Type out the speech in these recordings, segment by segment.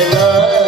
Oh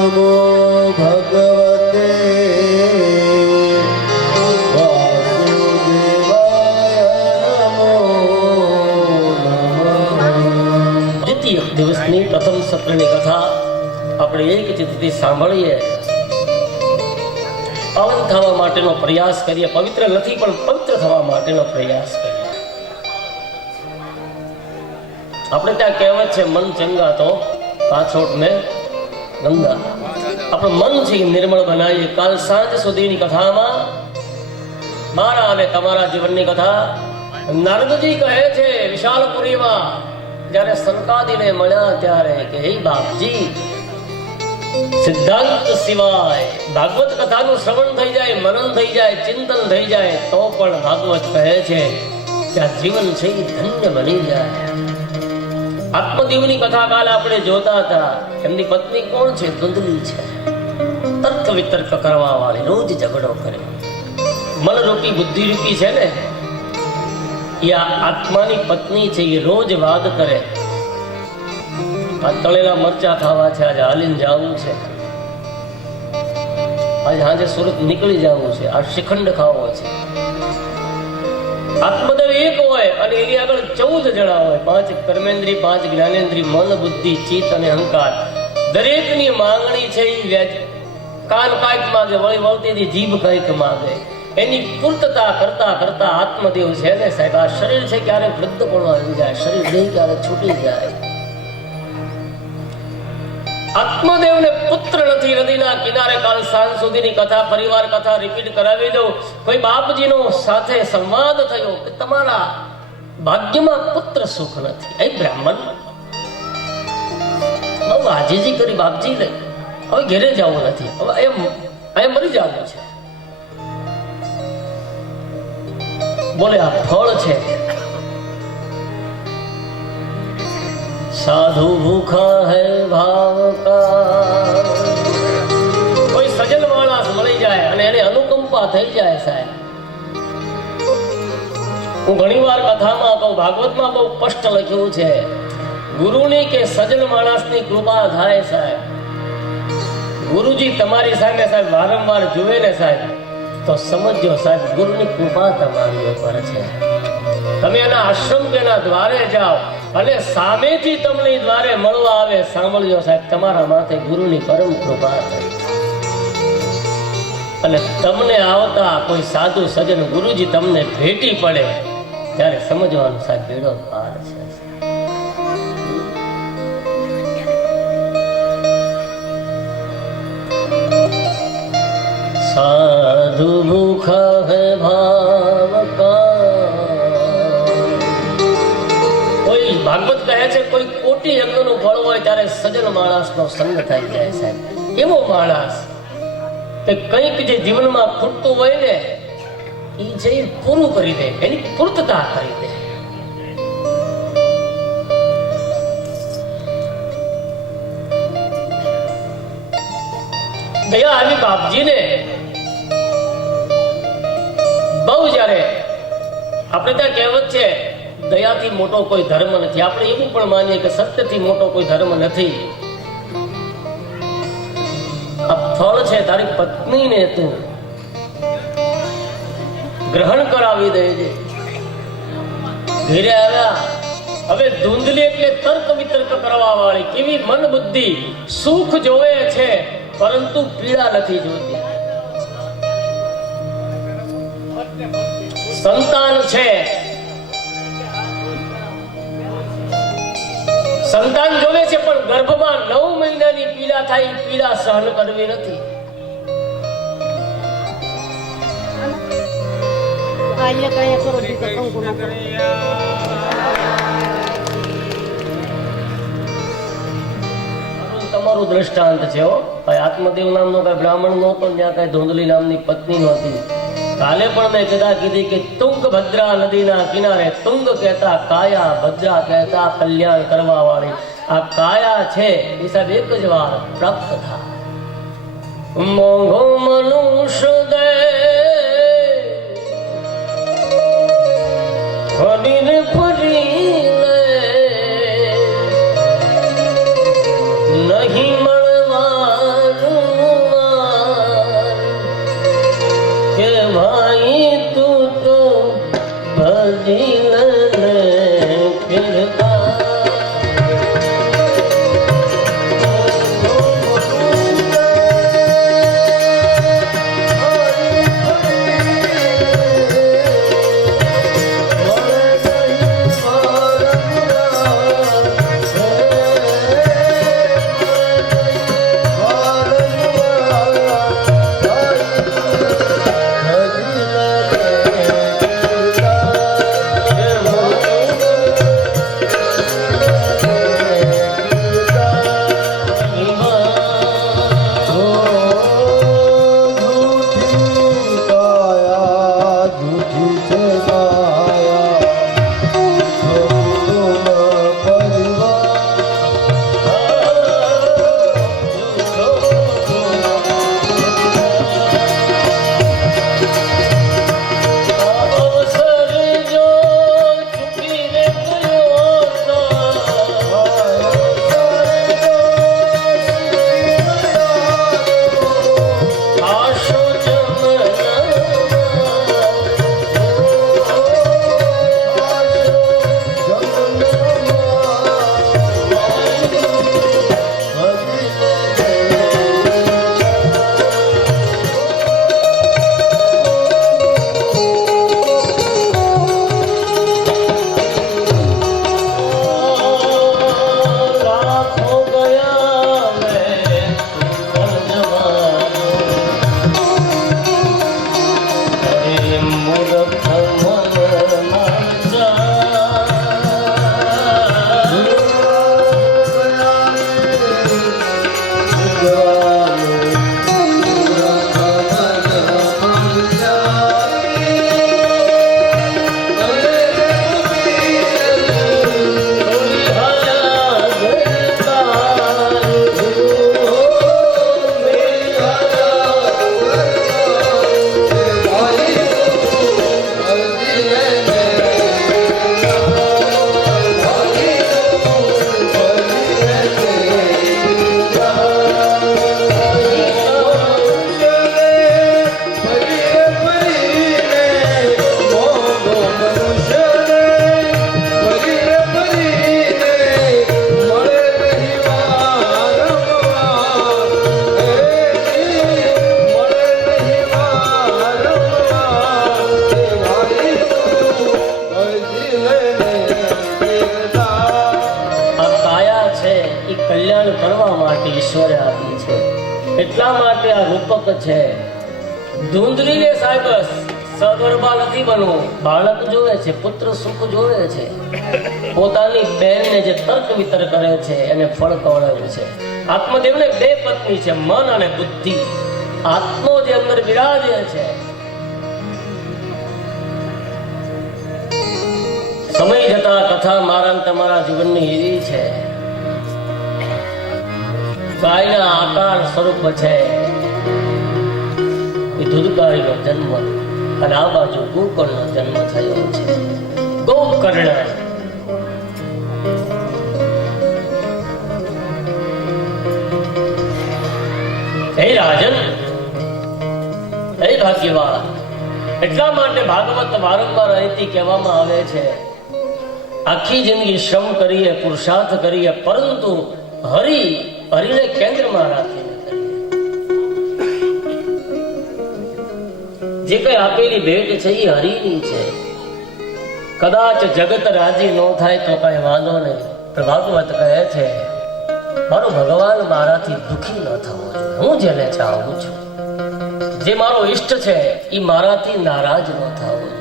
નમો ભગવતે દિવસની પ્રથમ સત્રની કથા આપણે એક ચિત્તથી સાંભળીએ, પાવન થવા માટેનો પ્રયાસ કરીએ. પવિત્ર નથી પણ પવિત્ર થવા માટેનો પ્રયાસ કરીએ. આપણે ત્યાં કહેવત છે, મન ચંગા તો પાછોટ મેં ગંગા. આપણું મન છે નિર્મળ બનાવીએ. કાલ સાંજ સુધીની કથામાં મારા અને તમારા જીવનની કથા નારદજી કહે છે વિશાલપુરીમાં જ્યારે સનકાદીને મળ્યા ત્યારે કે હે બાપજી, સિદ્ધાંત સિવાય ભાગવત કથાનું શ્રવણ થઈ જાય, મનન થઈ જાય, ચિંતન થઈ જાય તો પણ ભાગવત કહે છે કે આ જીવન છે એ ધન્ય બની જાય. આત્મદેવની કથા કાલે આપણે જોતા હતા. એમની પત્ની કોણ છે? ધુંધલી છે, તર્ક વિતર્ક કરવા વાળી, રોજ ઝઘડો કરે. મનરૂપી બુદ્ધિરૂપી છે ને, એ આત્માની પત્ની છે, એ રોજ વાદ કરે. આ તળેલા મરચા ખાવા છે, આજે હાલીને જવું છે, આજે સાંજે સુરત નીકળી જવું છે, આ શ્રીખંડ ખાવો છે. આત્મદેવ એક હોય અને એની આગળ 14 જણા હોય. 5 કર્મેન્દ્રિય, 5 જ્ઞાનેન્દ્રિય, મન, બુદ્ધિ, ચિત્ત અને અહંકાર. દરેકની માંગણી છે એ કાન કાંઈક માગે, વળી વળતી જીભ કંઈક માગે. એની પૂર્તતા કરતા કરતા આત્મદેવ છે ને સાહેબ, આ શરીર છે ક્યારે વૃદ્ધ પણ આવી જાય, શરીર દેહ ક્યારે છૂટી જાય. આત્મદેવને પુત્ર નથી. નદીના કિનારે કાલ સાંજ સુધીની કથા, પરિવાર કથા રિપીટ કરાવી દઉં. કોઈ બાપજીનો સાથે સંવાદ થયો કે તમારા ભાગ્યમાં પુત્ર સુખ નથી. એ બ્રાહ્મણ બહુ આજીજી કરી, બાપજી ને હવે ઘેરે જવું નથી, હવે અહીંયા મરી જવું છે. બોલે આ ફળ છે. સાધુ ભૂખા હૈ ભાવ કા. કોઈ સજન માણસ મળી જાય અને એને અનુકંપા થઈ જાય સાહેબ. હું ઘણી વાર કથામાં કહું, ભાગવતમાં બહુ સ્પષ્ટ લખ્યું છે, ગુરુની કે સજન માણસની કૃપા થાય સાહેબ. ગુરુજી તમારી સામે સાહેબ વારંવાર જુએ ને સાહેબ તો સમજો સાહેબ ગુરુની કૃપા તમારી ઉપર છે. તમે એના આશ્રમ કે એના દ્વારે જાઓ અને સામેથી તમને દ્વારે મળવા આવે, સાંભળજો સાહેબ તમારા માથે ગુરુની પરમ કૃપા થઈ. અને તમને આવતા કોઈ સાધુ સજ્જન ગુરુજી તમને ભેટી પડે ત્યારે સમજવાનું સાહેબ બેડો પાર છે. साधु भूखा है भाव का. કોઈ ભાગવત કહે છે કોઈ કોટી યજ્ઞનું ફળ હોય ત્યારે સજ્જન માણસનો સંગ થઈ જાય સાહેબ. એવો માણસ કે કંઈક જે જીવનમાં ખૂટતું હોય ને એ છે પૂરું કરી દે, એની પૂર્તતા કરી દે. દયા આવી બાપજીને. બહુ જયારે આપણે ત્યાં કહેવત છે દયાથી મોટો કોઈ ધર્મ નથી. આપણે એવું પણ માનીએ કે સત્યથી મોટો કોઈ ધર્મ નથી. આ ફળ છે તારી પત્નીને તું ગ્રહણ કરાવી દેજે. ઘેરે આવ્યા. હવે ધૂંધલી એટલે તર્ક વિતર્ક કરવા વાળી, કેવી મન બુદ્ધિ, સુખ જોવે છે પરંતુ પીડા નથી જોતી. સંતાન છે, સંતાન જોવે છે પણ ગર્ભમાં 9 મહિનાની પીડા થાય, પીડા સહન કરવી નથી. તમારું દ્રષ્ટાંત છે. આત્મદેવ નામનો કઈ બ્રાહ્મણ નહોતો, ત્યાં કઈ ધુંધલી નામની પત્ની નહોતી. કાલે પણ મેં કદા કીધી કે તુંગભદ્રા નદીના કિનારે તુંગ કહેતા કાયા, ભદ્રા કહેતા કલ્યાણ કરવા વાળી. આ કાયા છે એ સાહેબ એક જ વાર પ્રાપ્ત થાય. મોંઘો મનુષ્ય દે ફરીને ફરી લે, નહીં મળવા એટલા માટે આ રૂપક છે. ધૂંધળીને સાહેબ સગર્ભા નથી બનવું, બાળક જોવે છે, પુત્ર સુખ જોવે છે. પોતાની બહેનને જે તર્ક વિતર્ક કરે છે એને ફળ કવડાવે છે. આત્મદેવને બે પત્ની છે, મન અને બુદ્ધિ. આત્મો જે અંદર વિરાજે છે, સમય જતા કથા મારા ને તમારા જીવનની એવી છે. ગાયના આકાર સ્વરૂપ છે એ ધુધકારીનો જન્મ, અને આ બાજુ ગોકર્ણનો જન્મ થયો છે. ગોકર્ણ હે રાજન, હે ભાગ્યવાન. એટલા માટે ભાગવત વારંવાર અહીંથી કહેવામાં આવે છે, આખી જિંદગી શ્રમ કરીએ, પુરુષાર્થ કરીએ, પરંતુ હરિને કેન્દ્રમાં રાખીને જે કઈ આપેલી ભેટ છે એ હરિની છે. કદાચ જગત રાજી ન થાય તો કઈ વાંધો નહીં. ભાગવત કહે છે, મારો ભગવાન મારાથી દુખી ન થવો જોઈએ. હું જેને ચાહું છું, જે મારો ઈષ્ટ છે એ મારાથી નારાજ ન થવો જોઈએ.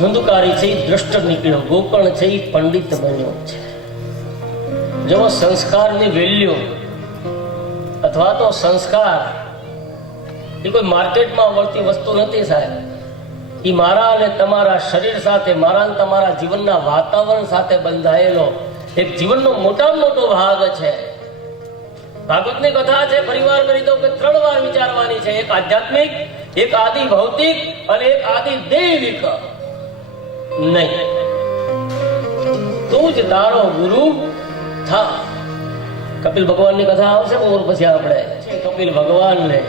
ધુંધુકારી છે એ દ્રષ્ટ નીકળ્યો, ગોકર્ણ છે એ પંડિત બન્યો છે. જો સંસ્કારની વેલ્યુ અથવા તો સંસ્કાર એ કોઈ માર્કેટમાં મળતી વસ્તુ નથી સાહેબ. એ મારા અને તમારા શરીર સાથે, મારા અને તમારા જીવનના વાતાવરણ સાથે બંધાયેલો એક જીવનનો મોટામાં મોટો ભાગ છે. ભાગવતની કથા છે, ફરીવાર કરી દઉં કે 3 વાર વિચારવાની છે. એક આધ્યાત્મિક, એક આદિ ભૌતિક અને એક આદિ દૈવિક. નહીં તું જ તારો ગુરુ થા. કપિલ ભગવાનની કથા આવશે ઓર પછી આપણે કપિલ ભગવાનને,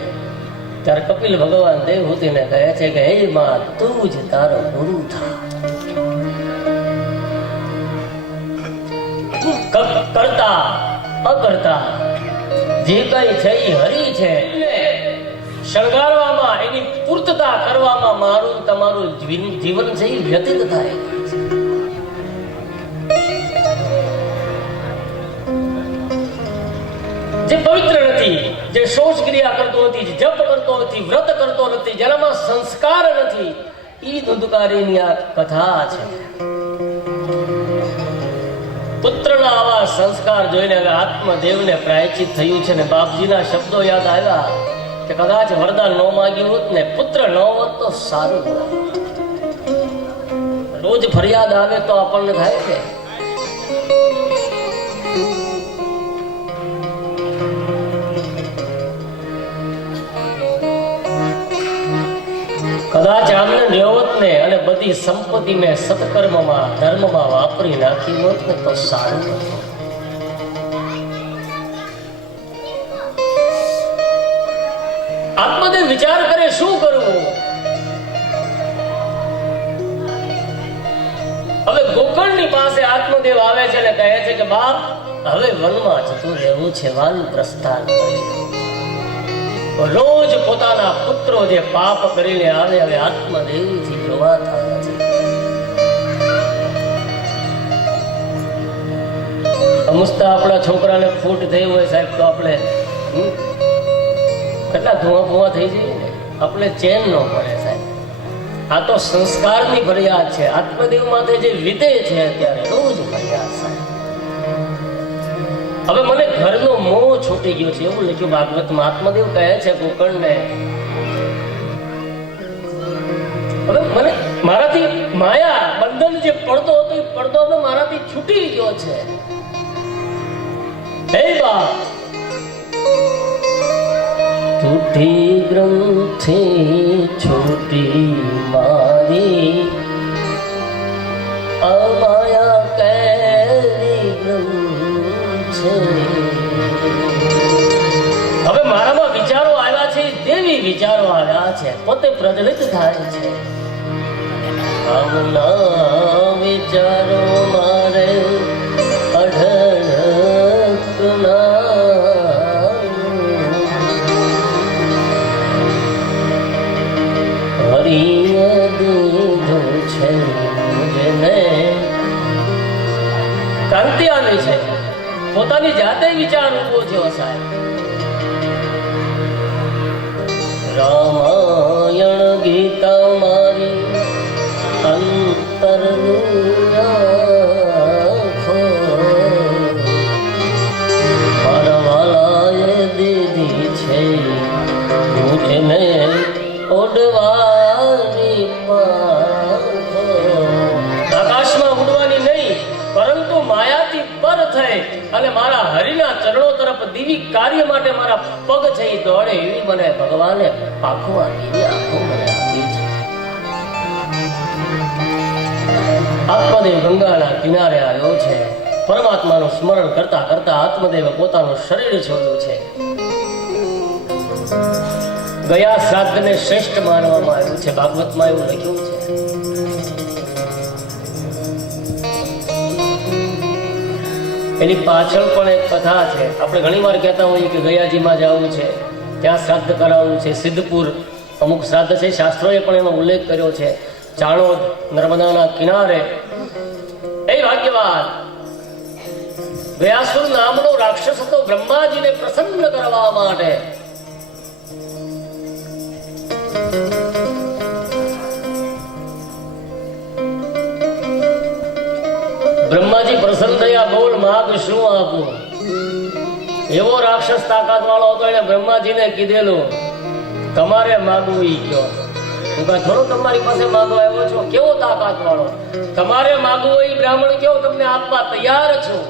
ત્યારે કપિલ ભગવાન દેવહૂતિને કહે છે કે હે માં, તું જ તારો ગુરુ થા. કરતા અકર્તા જે કઈ છે એ હરિ છે. શણગારવામાં, એની પૂર્તતા કરવામાં મારું તમારું જીવન છે એ વ્યતીત થાય. જે પવિત્ર નથી, જે શોષ ક્રિયા કરતો નથી, જે જપ કરતો નથી, વ્રત કરતો નથી, જેનામાં સંસ્કાર નથી, એ ધુંધકારીની આ કથા છે. પુત્રના આવા સંસ્કાર જોઈને હવે આત્મદેવને પ્રાયચિત થયું છે. ને બાપજીના શબ્દો યાદ આવ્યા કે કદાચ વરદાન ન માંગ્યું હોત ને, પુત્ર ન હોત તો સારું. રોજ ફરિયાદ આવે તો આપણને થાય કે કદાચ આમને ન્યોવત ને અને બધી સંપત્તિ મેં સત્કર્મમાં, ધર્મમાં વાપરી નાખી હોત ને તો સારું હતું. આત્મદેવ વિચાર કરે શું કરવું. હવે ગોકર્ણની પાસે આત્મદેવ આવે છે અને કહે છે કે બાપ, હવે વનમાં જતું રહેવું છે, વાન પ્રસ્થાન કરી. રોજ પોતાના પુત્રો જે પાપ કરીને આવે, હવે આત્મદેવથી જોવાતા નથી. અમુસ્તા આપણા છોકરાને ફૂટ થઈ હોય સાહેબ તો આપણે કેટલા ધુઆ થઈ જઈએ ને, આપણે ચેન ન પડે સાહેબ. આ તો સંસ્કારની ફરિયાદ છે. આત્મદેવ માથે જે વિધે છે અત્યારે રોજ ફરિયાદ સાહેબ. હવે મને ઘરનો મોહ છૂટી ગયો છે એવું લખ્યું ભાગવતમાં. આત્મદેવ કહે છે ગોકર્ણને, હવે મને મારાથી માયા બંધન જે પડતો હતો એ પડતો હવે મારાથી છૂટી ગયો છે. હે બાપ, તૂટી ગ્રંથિ છૂટી મારી, અમાયા કેરી ગ્રંથ. હવે મારામાં વિચારો આવ્યા છે, દેવી વિચારો આવ્યા છે, પોતે પ્રજ્વલિત થાય છે. આવના વિચારો મારે અઢળકના, હરિએ દીધું છે જેને. ક્રાંતિ આવી છે. પોતાની જાતે વિચાર ઉભો થયો સાહેબ. રામાયણ ગીતા મારી અંતરની આંખો, મારા વાલાએ દીધી છે મુજને ઉડવાની પાંખો. આકાશમાં ઉડવાની નહીં, પરંતુ માયાથી પર થઈ અને મારા હરિના ચરણો તરફ દિવી કાર્ય માટે મારા પગ છે એ દોડે એવી મને ભગવાને આંખો આપી, આંખો મને આપી છે. આત્મદેવ ગંગાના કિનારે આવ્યો છે. પરમાત્માનું સ્મરણ કરતા કરતા આત્મદેવે પોતાનું શરીર છોડ્યું છે. ગયા શ્રાદ્ધને શ્રેષ્ઠ માનવામાં આવ્યું છે. ભાગવતમાં એવું લખ્યું છે. એની પાછળ પણ એક કથા છે. આપણે ઘણી વાર કહેતા હોઈએ કે ગયાજીમાં જવું છે, ત્યાં શ્રાદ્ધ કરાવવું છે. સિદ્ધપુર અમુક શ્રાદ્ધ છે, શાસ્ત્રોએ પણ એનો ઉલ્લેખ કર્યો છે. ચાણોદ નર્મદાના કિનારે એ ભાગ્યવાન વ્યાસુર નામનો રાક્ષસ હતો. બ્રહ્માજીને પ્રસન્ન કરવા માટે બ્રહ્માજી પ્રસન્ન થયા. બોલ માગ શું આપું? એવો રાક્ષસ તાકાત વાળો હતો. એને બ્રહ્માજીને કીધેલું તમારે માગવું ઈ કયો. હું કઈ થોડો તમારી પાસે માગવા આવ્યો છો. કેવો તાકાત વાળો? તમારે માગવું હોય બ્રાહ્મણ કેવો તમને આપવા તૈયાર છું.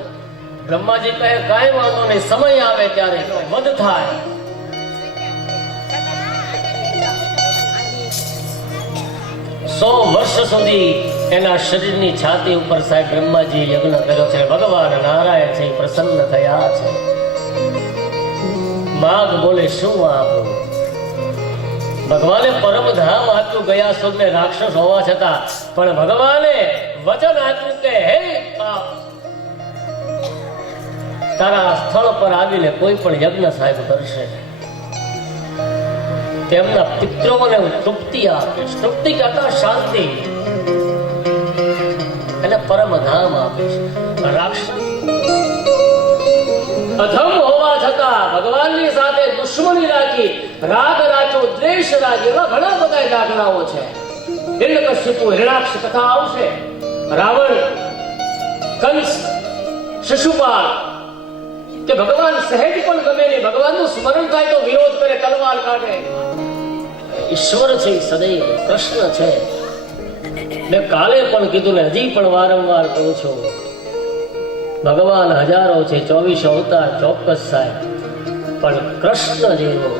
બ્રહ્માજી કહે કાંઈ વાંધો નહીં, સમય આવે ત્યારે વધ થાય. 100 વર્ષ સુધી એના શરીરની છાતી ઉપર સાહેબ બ્રહ્માજી યજ્ઞ કર્યો છે. ભગવાન નારાયણ છે પ્રસન્ન થયા છે. માગ બોલે શું આપું? ભગવાને પરમધામ આપ્યું ગયાસુરને રાક્ષસ હોવા છતાં, પણ ભગવાને વચન આપ્યું કે હે પાપ, તારા સ્થળ પર આવીને કોઈ પણ યજ્ઞ સાહેબ કરશે તેમના પિત્રોને હું તૃપ્તિ આપીશ. તૃપ્તિ કરતા શાંતિ, એટલે પરમધામ આપીશ. રાક્ષસ અધમ હોવા છતાં ભગવાનની સાથે દુશ્મની રાખી, રાગ રાખ્યો, દ્વેષ રાખ્યો. એવા ઘણા બધા દાખલાઓ છે. હિરણ્યકશ્યપુ હિરણાક્ષ કથા આવશે. રાવણ, કંસ, શિશુપાલ કે ભગવાન સહેજ પણ ગમે નહીં. ભગવાનનું સ્મરણ થાય તો વિરોધ કરે, તલવાર કાઢે. ઈશ્વર છે સદૈવ, કૃષ્ણ છે. મેં કાલે પણ કીધું ને હજી પણ વારંવાર કહું છું, ભગવાન હજારો છે, 24 અવતાર ચોક્કસ સાહેબ, પણ કૃષ્ણ જેવો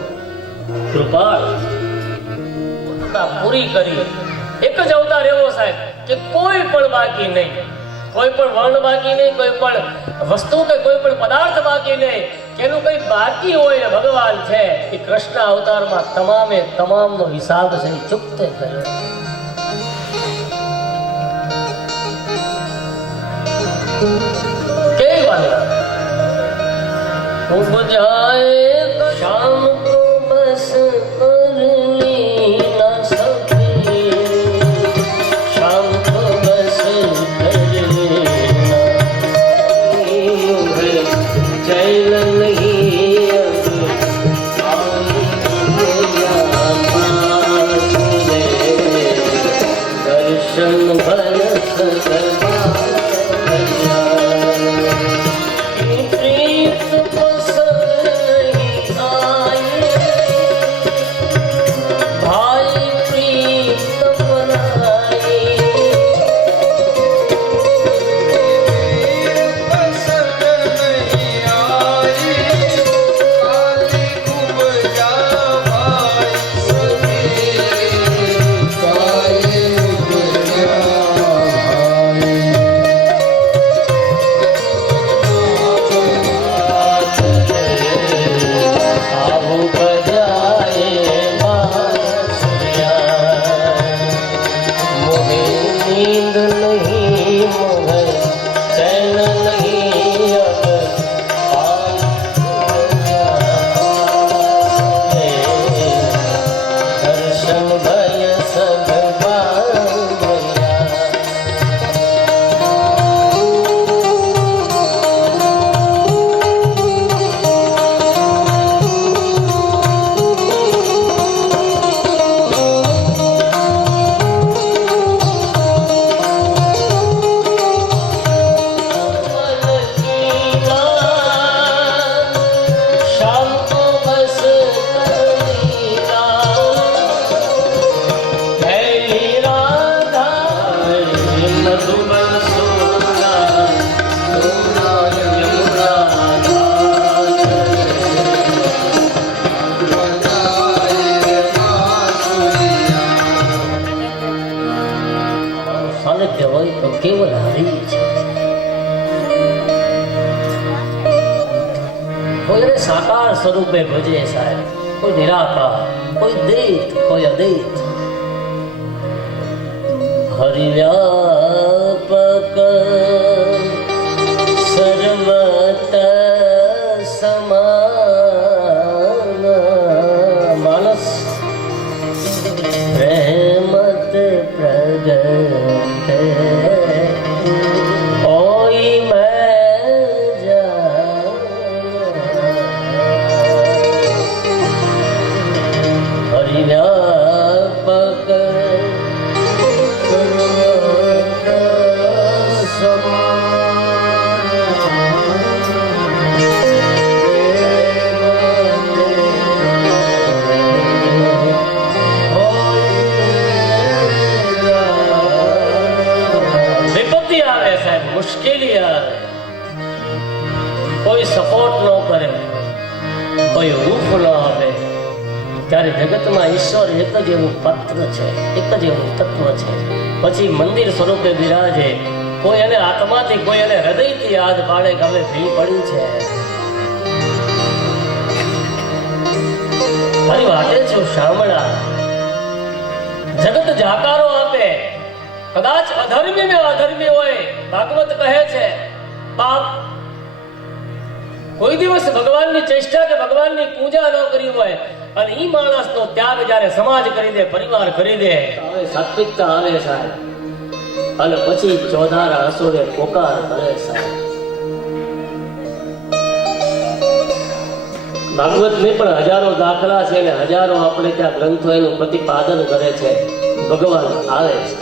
કૃપાળ પૂરી કરી. એક જ અવતાર એવો સાહેબ કે કોઈ પણ બાકી નહીં, કોઈ પણ વર્ણ બાકી નહીં, કોઈ પણ વસ્તુ કે કોઈ પણ પદાર્થ બાકી નહીં. એનું કઈ બાકી હોય ભગવાન છે એ કૃષ્ણ અવતારમાં તમામે તમામનો હિસાબ છે ચૂકતે કર્યો. કેવી વાત! ખૂબ જાય શામ કો બસ કરલી ના સકી, શામ કો બસ કરલી ચૈન નહીં દર્શન ભરત કોઈ એને સાકાર સ્વરૂપે ભજે સાહેબ, કોઈ નિરાકાર, કોઈ દ્વૈત, કોઈ અદ્વૈત. હરિવ્યાપક સર્વત સમાન માનસ પ્રેમત પ્રગટે ઓઈ મેં હરિવ્યાપક મુશ્કેલી આવે, કોઈ સપોર્ટ ન કરે, કોઈ રૂપ ન આવે, ત્યારે જગતમાં ઈશ્વર એક જ એવું પત્ર છે, એક જ એવું તત્વ છે. પછી મંદિર સ્વરૂપે બિરાજે, કોઈ એને આત્માથી, કોઈ એને હૃદયથી યાદ પાડે કે હવે ભી પડી છે, મારી વાતે છું શામળા. જગત જાકારો આપે, કદાચ અધર્મી ને અધર્મી હોય. ભાગવત કહે છે બાપ કોઈ દિવસ ભગવાનની ચેષ્ટા કે ભગવાનની પૂજા ન કરી હોય અને ઈ માણસનો ત્યાગ જ્યારે સમાજ કરી દે, પરિવાર કરી દે, હવે સાત્વિકતા આવે સાહેબ, અને પછી ચોધાર આંસુને પોકાર કરે સાહેબ. ભાગવત ની પણ હજારો દાખલા છે અને હજારો આપણે ત્યાં ગ્રંથો એનું પ્રતિપાદન કરે છે. ભગવાન આવે છે,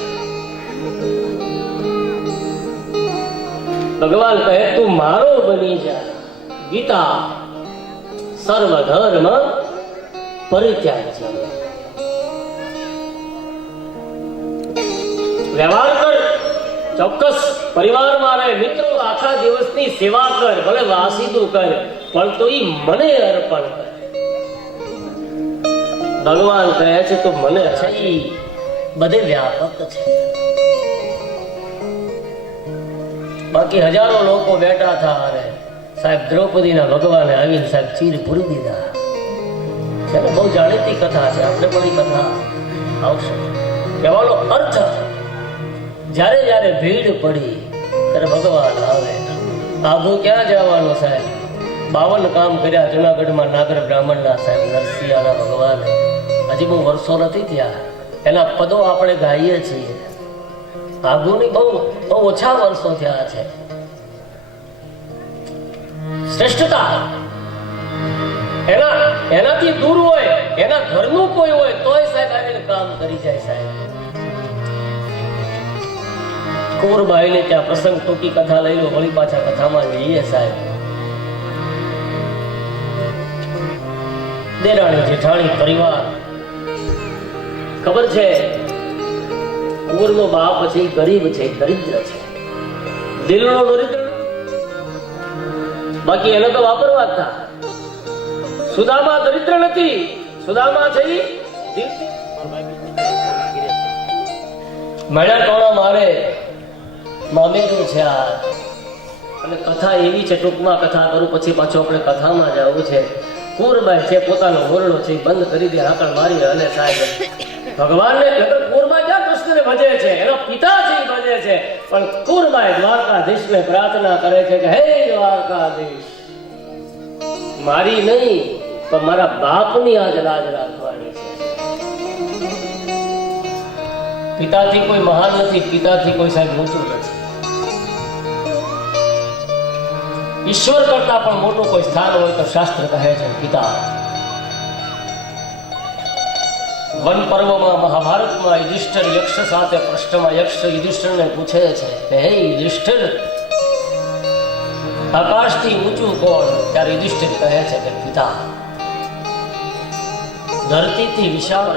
ભગવાન કહે તું મારો બની જા. ગીતા સર્વ ધર્મ પરિત્યાગ છે. વ્યવહાર કર, ચોક્કસ પરિવારમાં રહે, મિત્રો આખા દિવસની સેવા કર, ભલે વાસીદું કર, પણ તો ઈ મને અર્પણ કર. ભગવાન કહે છે તું મને છે, ઈ બધે વ્યાપક છે. બાકી હજારો લોકો બેઠા હતા અને સાહેબ દ્રૌપદીના ભગવાને આવીને સાહેબ ચીર પૂરી દીધા. ત્યારે બહુ જાણીતી કથા છે, આપણે પણ એ કથા આવશે. કહેવાનો અર્થ જ્યારે જ્યારે ભીડ પડી ત્યારે ભગવાન આવે. આઘું ક્યાં જવાનું સાહેબ? 52 કામ કર્યા જુનાગઢમાં નાગર બ્રાહ્મણના સાહેબ નરસિંહના ભગવાને. હજી બહુ વર્ષો નથી થયા, એના પદો આપણે ગાઈએ છીએ. આઘુની બહુ ઓછા વર્ષો થયા છે. શ્રેષ્ઠતા એનાથી દૂર હોય, એના ઘરનું કોઈ હોય તોય સાહેબ આવીને કામ કરી જાય સાહેબ. કુંવરબાઈને ત્યાં પ્રસંગ ટૂંકી કથા લઈ લો, વળી પાછા કથામાં જઈએ સાહેબ. દેરાણી જેઠાણી પરિવાર, ખબર છે કુંવરનો બાપ છે ગરીબ છે, દરિદ્ર છે, દિલનો દરિદ્ર, બાકી એને તો વાપરવા જ હતા. સુદામા દરિદ્ર નથી, સુદામા છે મળ્યા ટોણા મારે મામેરું છે આ. અને કથા એવી છે, ટૂંકમાં કથા કરું પછી પાછો આપણે કથામાં જવું છે. કુંવરબાઈ છે, પોતાનો ઓરડો છે બંધ કરી દે, હાકલ મારી અને સાહેબ ભગવાનને કુંવરબાઈ ક્યાં કૃષ્ણને ભજે છે, એના પિતા છે ભજે છે, પણ કુંવરબાઈ દ્વારકાધીશને પ્રાર્થના કરે છે કે હે દ્વારકાધીશ, મારી નહીં પણ મારા બાપની આજ લાજ રાખવાની છે. પિતાથી કોઈ મહાન નથી, પિતાથી કોઈ સાહેબ ઊંચું નથી. ઈશ્વર કરતા પણ મોટું કોઈ સ્થાન હોય તો શાસ્ત્ર કહે છે પિતા. વન પર્વમાં મહાભારતમાં યુધિષ્ઠિર યક્ષ સાથે પ્રશ્નમાં યક્ષ યુધિષ્ઠિરને પૂછે છે કે હે યુધિષ્ઠિર, આકાશથી ઊંચું કોણ? ત્યારે યુધિષ્ઠિર કહે છે કે પિતા. ધરતીથી વિશાળ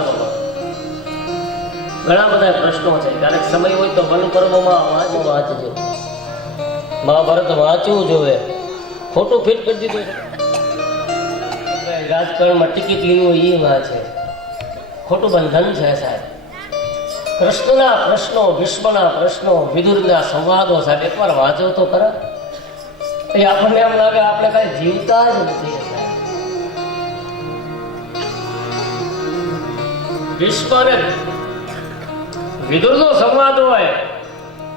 ઘણા બધા પ્રશ્નો છે. ક્યારેક સમય હોય તો વન પર્વમાં વાંચજો, મહાભારત વાંચવું જોઈએ. ખોટું ફિટ કરી દીધું રાજકારણમાં ટિકિટ લેવી હોય એ વાત છે, ખોટું બંધન છે સાહેબ. કૃષ્ણના પ્રશ્નો, ભીષ્મના પ્રશ્નો, વિદુરના સંવાદો સાહેબ એકવાર વાંચો તો ખરા. એ આપણને એમ લાગે આપણે કઈ જીવતા જ નથી. વિશ્વ અને વિદુરનો સંવાદ હોય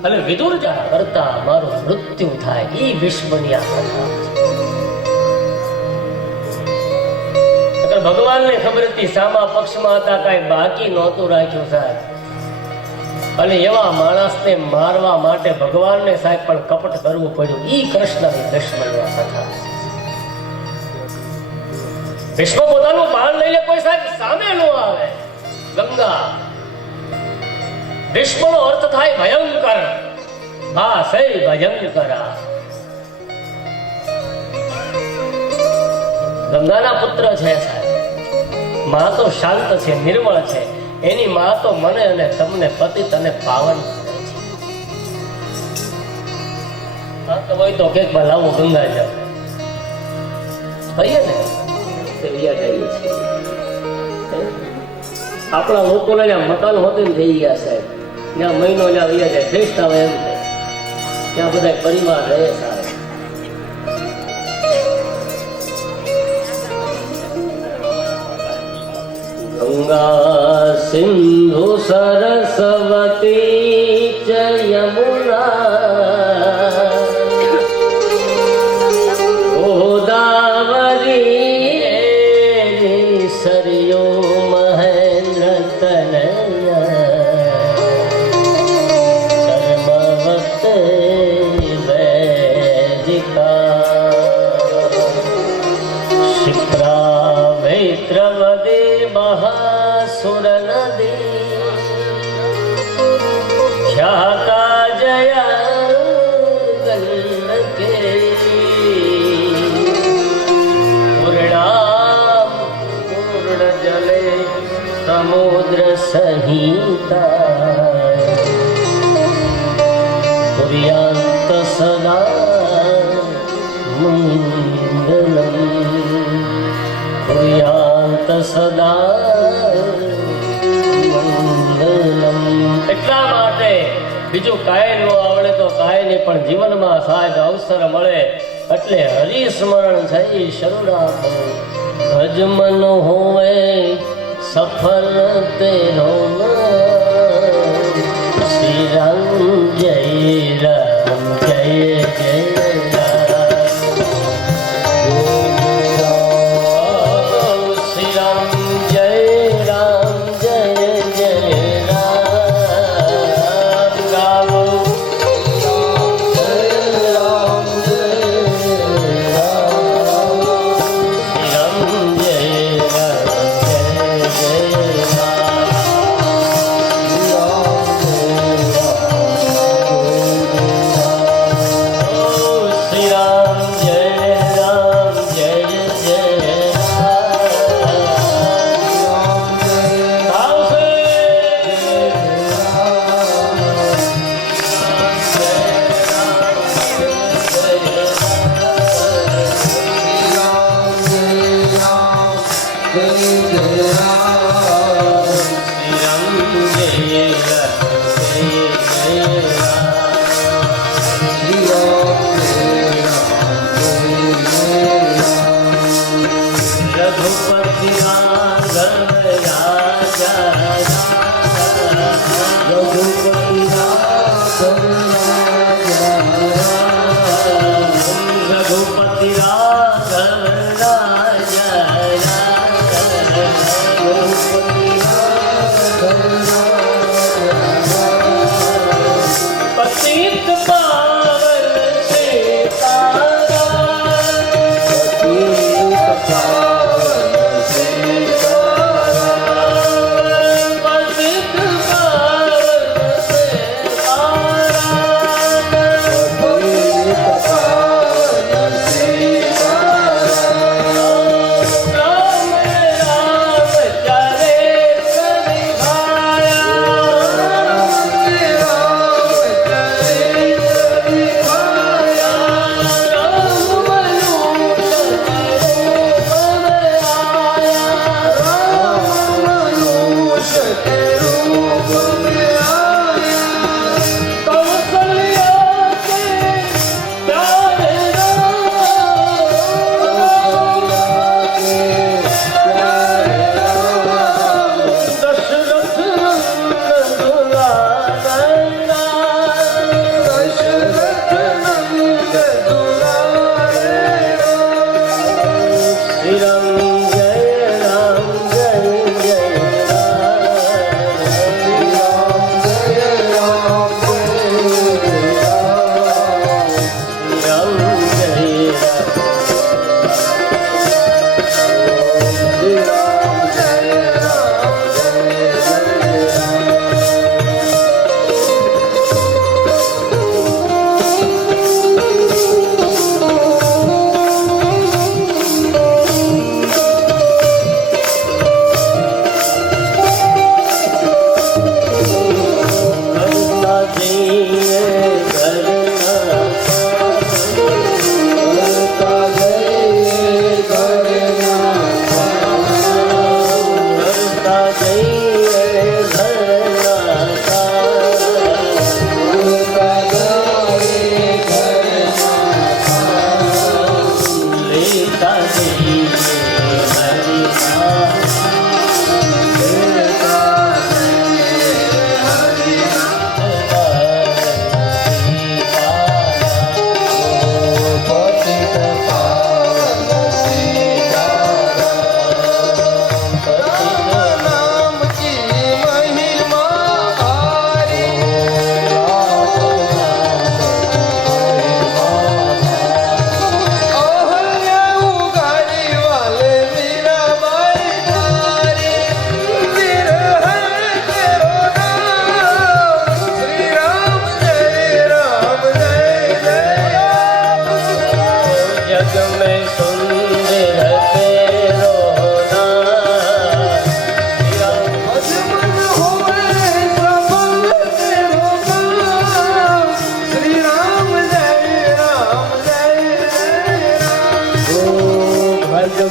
અને વિદુર કરતા મારું મૃત્યુ થાય, એ વિશ્વની આ કથા છે. ભગવાનને ખબર હતી સામા પક્ષમાં હતા, કાંઈ બાકી નહોતું રાખ્યું સાહેબ. અને એવા માણસને મારવા માટે ભગવાનને સાહેબ પણ કપટ કરવું પડ્યું. ઈ કૃષ્ણની દુશ્મનની આ કથા છે. વિશ્વ પોતાનું બાણ લઈને કોઈ સાહેબ સામે ન આવે. ગંગા વિશ્વનો અર્થ થાય ભયંકર. હા સહી ભયંકર. ગંગાના પુત્ર છે સાહેબ. માં તો શાંત છે, નિર્મળ છે. એની માં તો મને અને તમને પતિત અને પાવન કરે છે. હા તો હોય તો કેક લાવો ગંગા જળ કહીએ ને આપણા લોકોને જ્યાં મકાન હોતું થઈ ગયા સાહેબ, ત્યાં મહિનો જ્યાં વૈયા જાય શ્રેષ્ઠ આવે એમ ત્યાં બધા પરિવાર રહે સાહેબ. ગંગા સિંધુ સરસ્વતી ચ યમુના ગોદાવરી સરયુ મહેન્દ્ર તનયા ધર્મવત વૈદિકા ક્ષિપ્રા વૈત્રવદે મહાસુર નદી ખ્યાતા જયા ગંડકે પૂર્ણામ પૂર્ણ જલે સમુદ્ર સહિતા પુર્યાંત સદા મંગલમ પુર્યાંત સદા મંગલમ. એટલા માટે બીજું કાંઈ ન આવડે તો કાંઈ નહીં, પણ જીવનમાં સાહેબ અવસર મળે એટલે હરિસ્મરણ થઈ શરૂ રાખો. ભજમન હોવે સફલ તેનો શ્રી રામ જય રામ જય જય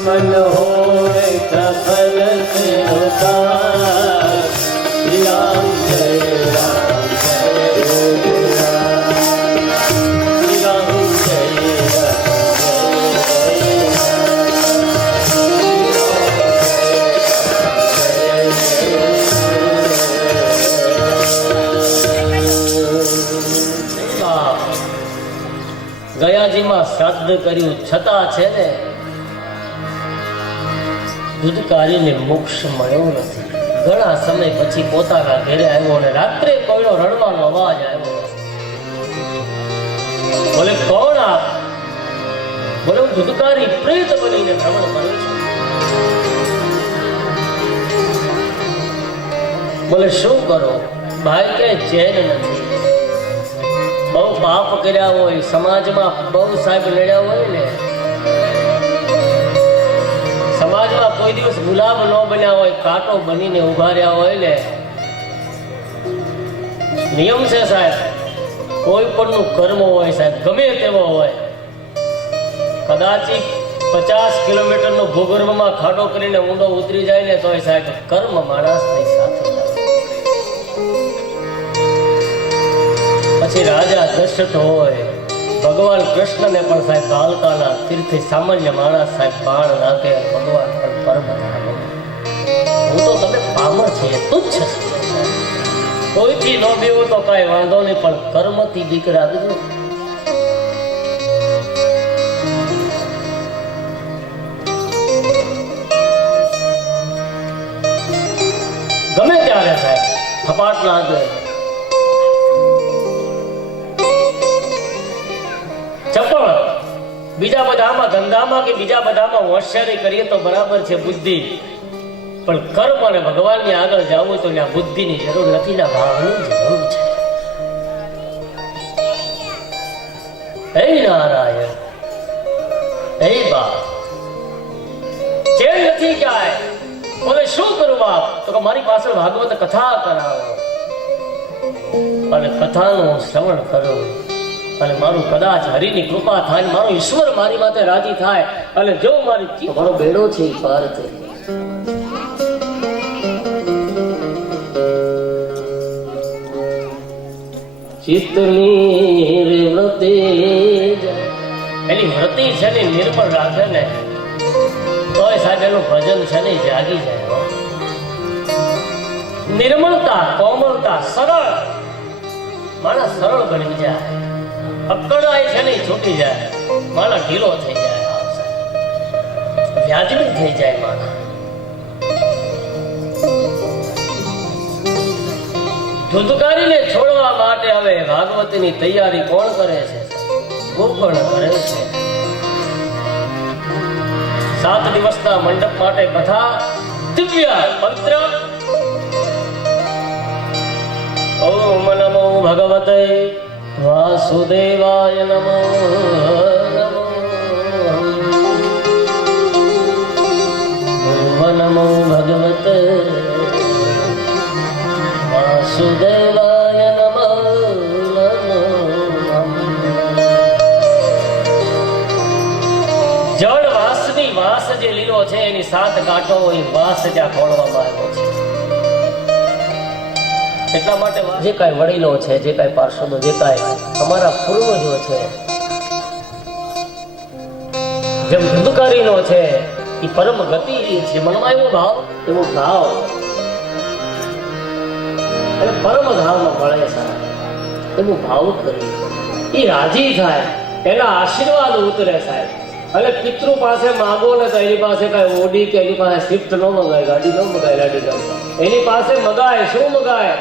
मन होए प्रबल तेरो दास, राम जय राम जय राम, राम जय રામ. ગયાજીમાં શ્રાદ્ધ કર્યું છતાં છે ને દૂધકારીને મોક્ષ મળ્યો નથી. ઘણા સમય પછી પોતાના ઘરે આવ્યો અને રાત્રે કોઈનો રડવાનો અવાજ આવ્યો. બોલે કોણ આ? બોલે હું દૂધકારી પ્રેત બનીને ભ્રમણ કરું છું. બોલે શું કરો? ભાઈ કે ચેન નથી. બહુ પાપ કર્યા હોય, સમાજમાં બહુ સાહેબ લડ્યા હોય ને, સમાજમાં કોઈ દિવસ ગુલાબ ન બન્યા હોય, કાંટો બનીને ઉભા રહ્યા હોય ને, નિયમ છે સાહેબ, કોઈ પણનું કર્મ હોય સાહેબ, ગમે તેવો હોય, કદાચ 50 કિલોમીટરનો ભૂગર્ભમાં ખાડો કરીને ઊંડો ઉતરી જાય ને તોય સાહેબ કર્મ માણસની સાથે. પછી રાજા દશરથ હોય, ભગવાન કૃષ્ણને પણ સાહેબ દ્વારકાના તીર્થે સામાન્ય માણસ સાહેબ બાણ નાખે, ભગવાન પણ પરમ ધામ. હું તો તમે પામર છે, તુચ્છ છે. કોઈથી ન બીવું તો કાંઈ વાંધો નહીં, પણ કર્મથી બીક રાખજો. ગમે ત્યારે સાહેબ થપાટ લાગે, ચપળ બીજા બધામાં ધંધામાં કે બીજા બધામાં હોશિયારી કરીએ તો બરાબર છે બુદ્ધિ, પણ કર્મ અને ભગવાનની આગળ જવું તો ત્યાં બુદ્ધિની જરૂર નથી, ના ભાવની જરૂર છે. હે નારાયણ, હે બાપ, ચેન નથી ક્યાંય. બોલે શું કરું બાપ? તો કે મારી પાસે ભાગવત કથા કરાવો અને કથાનું શ્રવણ કરો અને મારું કદાચ હરિની કૃપા થાય, મારો ઈશ્વર મારી માથે રાજી થાય અને જો મારી મારો બેડો છે એ પાર થઈ. ચિત્તની વ્રતે એની વ્રતિ છે ને નિર્મળ રાખે ને તોય સાહેબ એનું ભજન છે ને જાગી જાય. નિર્મળતા, કોમળતા, સરળ માણસ સરળ બની જાય, અકળાય છે ને છૂટી જાય, માણસ ઢીલો થઈ જાય, વ્યાજબી થઈ જાય માણસ. ધુધકારીને છોડવા માટે હવે ભાગવતીની તૈયારી કોણ કરે છે? ગોપણ કરે છે. 7 દિવસના મંડપ માટે કથા, દિવ્ય મંત્ર. ઓમ નમો ભગવતે વાસુદેવાય નમો નમો. ઓમ નમો ભગવતે વાસુદેવાય નમો નમો. જળ વાસની વાસ જે લીલો છે એની 7 કાંઠો એ વાસ જ્યાં ખોળવામાં આવ્યો છે. એટલા માટે જે કાંઈ વડીલો છે, જે કાંઈ પાર્ષદો, જે કાંઈ અમારા પૂર્વજો છે, જેમ ધુધકારીનો છે એ પરમ ગતિ છે, મનમાં એવો ભાવ અને પરમ ધામમાં મળે સાહેબ, એનું ભાવ કરી એ રાજી થાય, એના આશીર્વાદ ઉતરે સાહેબ. અને પિતૃ પાસે માગો ને તો એની પાસે કઈ ઓડી કે એની પાસે સ્વિફ્ટ ન મગાય, ગાડી ન મગાય, લાડી ગાડી એની પાસે મગાય. શું મગાય?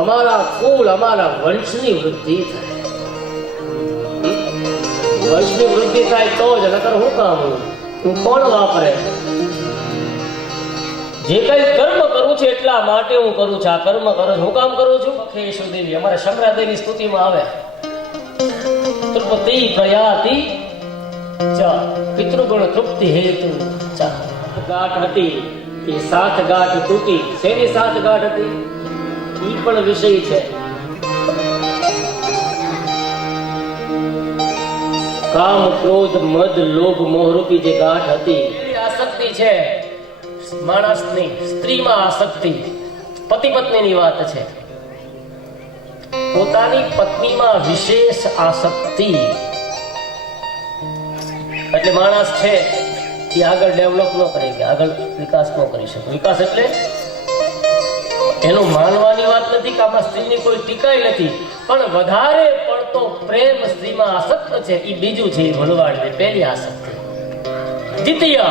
અમારા કુળ, અમારા વંશની વૃદ્ધિ થાય. વંશની વૃદ્ધિ થાય તો જ, નકર હું કામ હું કોણ વાપરે? જે કઈ કર્મ કરું છું એટલા માટે હું કરું છું. આ કર્મ કરું છું, હું કામ કરું છું. ખેશુ દેવી અમારે શંકરાદેવી સ્તુતિમાં આવે, તૃપ્તિ પ્રયાતિ ચા પિતૃગુણ તૃપ્તિ હેતુ ચા. ગાંઠ હતી એ 7 ગાંઠ તૂટી. શેની 7 ગાંઠ હતી? ઈ પણ વિષય છે. કામ, ક્રોધ, મદ, લોભ, મોહરૂપી જે ગાંઠ હતી, આસક્તિ છે માણસની. સ્ત્રીમાં આસક્તિ, પતિ પત્નીની વાત છે. પોતાની પત્નીમાં વિશેષ આસક્તિ. એટલે માણસ છે એ આગળ ડેવલપ ન કરી શકે, આગળ વિકાસ ન કરી શકે. વિકાસ એટલે એનું માનવાની વાત નથી કે આમાં સ્ત્રીની કોઈ ટીકાઈ નથી, પણ વધારે પડતો પ્રેમ સ્ત્રીમાં આસક્ત છે એ બીજું છે. એ ભૂલવાડી પહેલી આસક્તિ. દ્વિતીય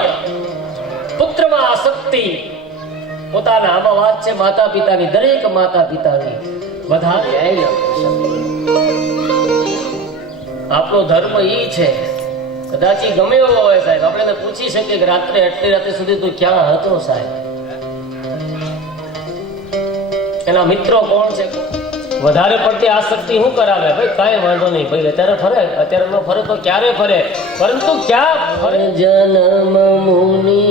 પુત્રમાં આસક્તિ. પોતાના આમાં વાત છે માતા પિતાની, દરેક માતા પિતાની વધારે આપણો ધર્મ એ છે. કદાચ ગમે એવો હોય સાહેબ, આપણે પૂછી શકીએ કે રાત્રે આટલી રાતે સુધી તું ક્યાં હતો સાહેબ? એના મિત્રો કોણ છે? વધારે પડતી આસક્તિ શું કરાવે? ભાઈ કાંઈ વાંધો નહીં, ભાઈ અત્યારે ફરે, અત્યારે ન ફરે તો ક્યારે ફરે, પરંતુ ક્યાં ફરે? જન્મ મુનિ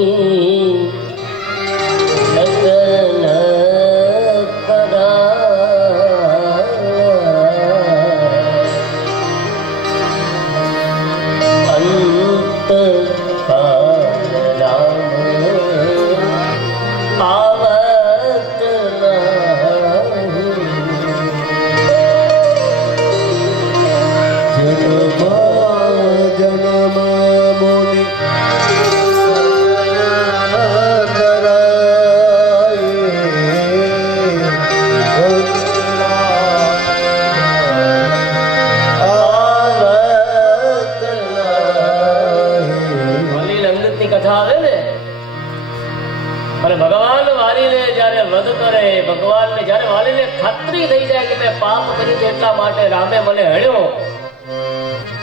રામે મને હણ્યો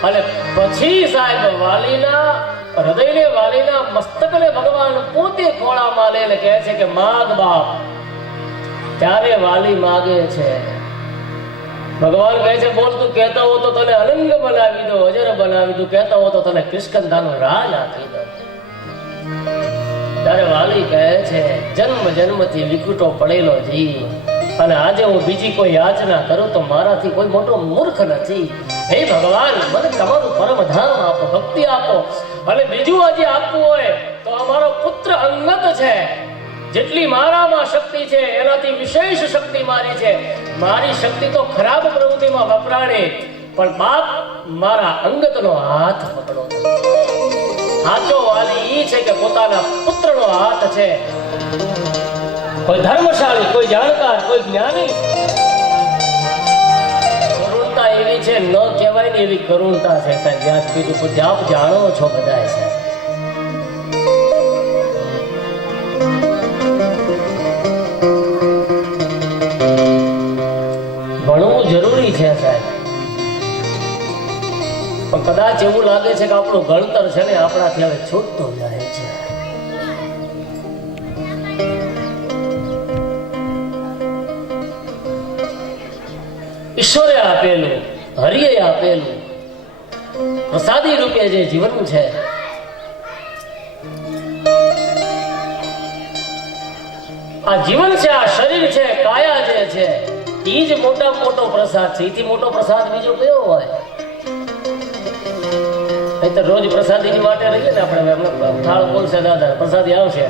અને પછી સાહેબ વાલીના હૃદયને, વાલીના મસ્તકને ભગવાન પોતે ખોળામાં લઈને કહે છે કે માગ બાપ. ત્યારે વાલી માગે છે. ભગવાન કહે છે બોલ, તું કહેતો હો તો તને અનંગ બનાવી દો, અજર બનાવી દો, કહેતો હો તો તને કિષ્કંધાનો રાજ આપી દો. ત્યારે વાલી કહે છે જન્મ જન્મથી વિકુટો પડેલો જીવ, અને આજે હું બીજી કોઈ યાચના કરું તો મારાથી કોઈ મોટો મૂર્ખ નથી. હે ભગવાન, મને તમારું પરમ ધામ આપો, ભક્તિ આપો, અને બીજું હજી આપવું હોય તો અમારો પુત્ર અંગત છે. જેટલી મારામાં શક્તિ છે એનાથી વિશેષ શક્તિ મારી છે. મારી શક્તિ તો ખરાબ પ્રવૃત્તિમાં વપરાણે, પણ બાપ મારા અંગતનો હાથ પકડો. સાચો વાલી ઈ છે કે પોતાના પુત્રનો હાથ છે. કોઈ ધર્મશાળી, કોઈ જાણકાર, કોઈ જ્ઞાની. કરુણતા એવી છે ન કહેવાય ને એવી કરુણતા છે સાહેબ. વ્યાસપીઠ ઉપર આપ જાણો છો બધા છે. ભણવું જરૂરી છે સાહેબ, પણ કદાચ એવું લાગે છે કે આપણું ભણતર છે ને આપણાથી હવે છૂટતું જાય છે. ઈશ્વરે આપેલું, હરિએ આપેલું પ્રસાદી રૂપે જે જીવન છે, આ જીવન છે, આ શરીર છે, કાયા જે છે, એ જ મોટામાં મોટો પ્રસાદ છે. એથી મોટો પ્રસાદ બીજો કયો હોય? તો રોજ પ્રસાદીની માટે રહીએ ને આપણે, થાળ બોલશે દાદા પ્રસાદી આવશે,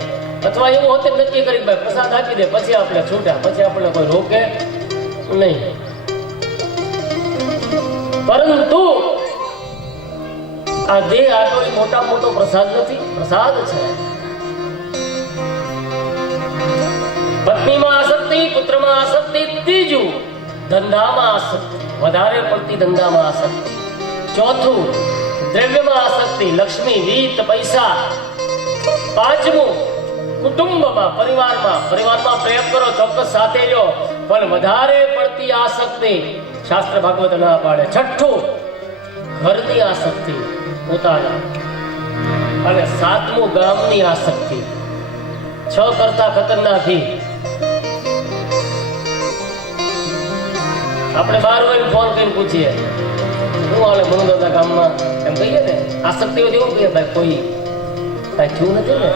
અથવા એવું હોતે નક્કી કરી ભાઈ પ્રસાદ આપી દે, પછી આપણે છૂટ્યા, પછી આપણે કોઈ રોકે નહીં. પરંતુ આ દેહ આટલો મોટા મોટો પ્રસાદ નથી, પ્રસાદ છે. પત્નીમાં આસક્તિ, પુત્રમાં આસક્તિ, ત્રીજું ધંધામાં આસક્તિ, વધારે પડતી ધંધામાં આસક્તિ, ચોથું દ્રવ્યમાં આસક્તિ, લક્ષ્મી, વિત્ત, પૈસા, પાંચમું કુટુંબમાં, પરિવારમાં પ્રેમ કરો, ચોક્કસ સાથે લો, પણ વધારે પડતી આસક્તિ શાસ્ત્ર ભાગવત ના પાડે. છઠ્ઠું ઘરની આસક્તિ, પોતાના, અને સાતમું ગામની આસક્તિ. 6 કરતા ખતરનાક. આપણે બહાર હોય ફોન કરીને પૂછીએ શું હાલે મનુદાદા ગામમાં, એમ કહીએ ને, આસક્તિઓ જેવું કહીએ ભાઈ કોઈ કઈ થયું નથી ને,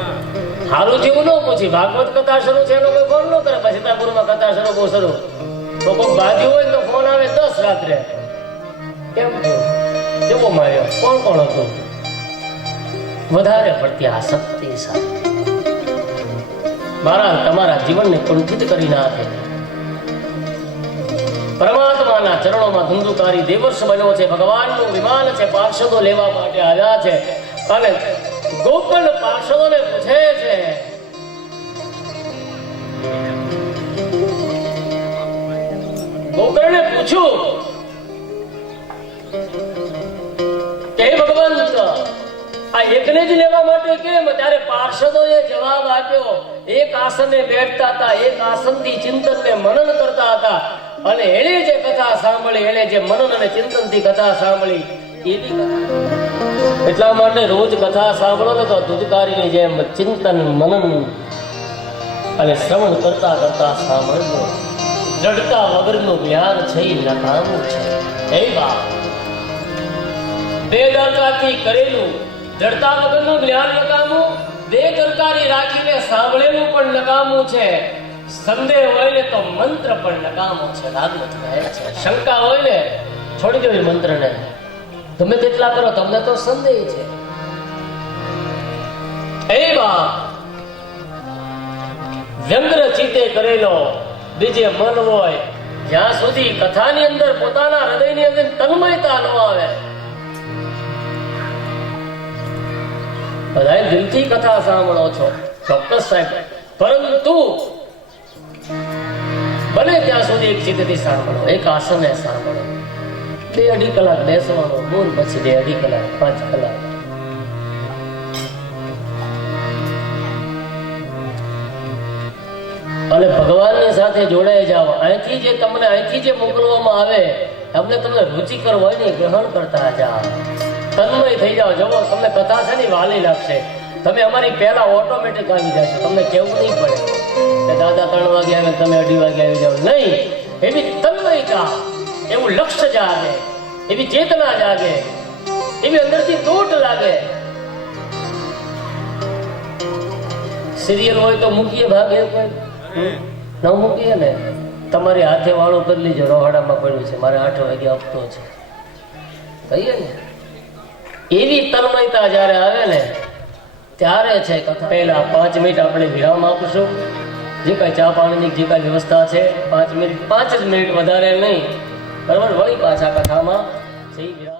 સારું જેવું ન પૂછી. ભાગવત કથા શરૂ છે એનો કોઈ ફોન ન કરે, પછી સીતાપુરમાં કથા શરૂ બહુ શરૂ તો કોઈ બાજુ હોય તો ફોન આવે 10 રાત્રે, કેમ થયું, કેવો માર્યો, કોણ હતું. વધારે પડતી આસક્તિ સાથે તમારા જીવનને કુંઠિત કરી નાખે. પરમાત્માના ચરણોમાં ધુંધુકારી દેવર્ષ બન્યો છે, ભગવાનનું વિમાન છે, પાર્ષદો લેવા માટે આવ્યા છે, અને ગોકુળ પાર્ષદોને પૂછે છે ગોકળને પૂછ્યું કે ભગવંત આ એકને જ લેવા માટે કેમ? ત્યારે પાર્ષદોએ જવાબ આપ્યો, એક આસને બેઠતા હતા, એક આસનથી ચિંતનને મનન કરતા હતા, અને એણે જે કથા સાંભળી, એણે જે મનન અને ચિંતનથી કથા સાંભળી એની કથા. એટલા માટે રોજ કથા સાંભળો ને તો ધુધકારીની જેમ ચિંતન, મનન અને શ્રવણ કરતા કરતા સાંભળજો. જડતા વગરનું જ્ઞાન છે એ નકામું છે. એ વાત બેદરકારથી કરેલું જડતા વગરનું જ્ઞાન નકામું, બેદરકારી રાખીને સાંભળેલું પણ નકામું છે. સંદેહ હોય ને તો મંત્ર પણ નકામો છે. ભાગવત કહે છે શંકા હોય ને છોડી દેવી મંત્રને, તમે તેટલા કરો, તમને તો સંદેહ છે. એ વાત વ્યંગ્ર ચિત્તે કરેલો બીજે મન હોય, જ્યાં સુધી કથાની અંદર પોતાના હૃદયની અંદર તન્મયતા ન આવે. બધા દિલથી કથા સાંભળો છો, ચોક્કસ સાહેબ, પરંતુ બને ત્યાં સુધી એક ચિત્તથી સાંભળો, એક આસને સાંભળો. 2-2.5 કલાક બેસવાનો, બોલ પછી 2-2.5 કલાક, 5 કલાક. અને ભગવાનની સાથે જોડાઈ જાઓ. અહીંથી જે મોકલવામાં આવે તમને રુચિકર હોય ને ગ્રહણ કરતા જાઓ, તન્મય થઈ જાઓ. જવો તમને કથા છે ને વાલી લાગશે. તમે અમારી પહેલા ઓટોમેટિક આવી જશો, તમને કેવું નહીં પડે કે દાદા 3 વાગે આવે તમે 2:30 વાગે આવી જાઓ. નહીં, એવી તન્મયતા, એવું લક્ષ્ય જાગે, એવી ચેતના જાગે, એવી અંદરથી તોટ લાગે. સિરિયલ હોય તો મૂકીએ ભાગે, ન મૂકીએ ને તમારી હાથે વાળું કરી લીજો, રોહાડામાં પડ્યું છે, મારે 8 વાગે આપતો છે કહીએ ને. એવી તન્મયતા જયારે આવે ને ત્યારે છે કથા. પહેલા 5 મિનિટ આપણે વિરામ આપીશું. જે કઈ ચા પાણીની જે કઈ વ્યવસ્થા છે 5 મિનિટ, 5 જ મિનિટ, વધારે નહીં, બરાબર. વળી પાછા કથામાં જઈ વિરામ.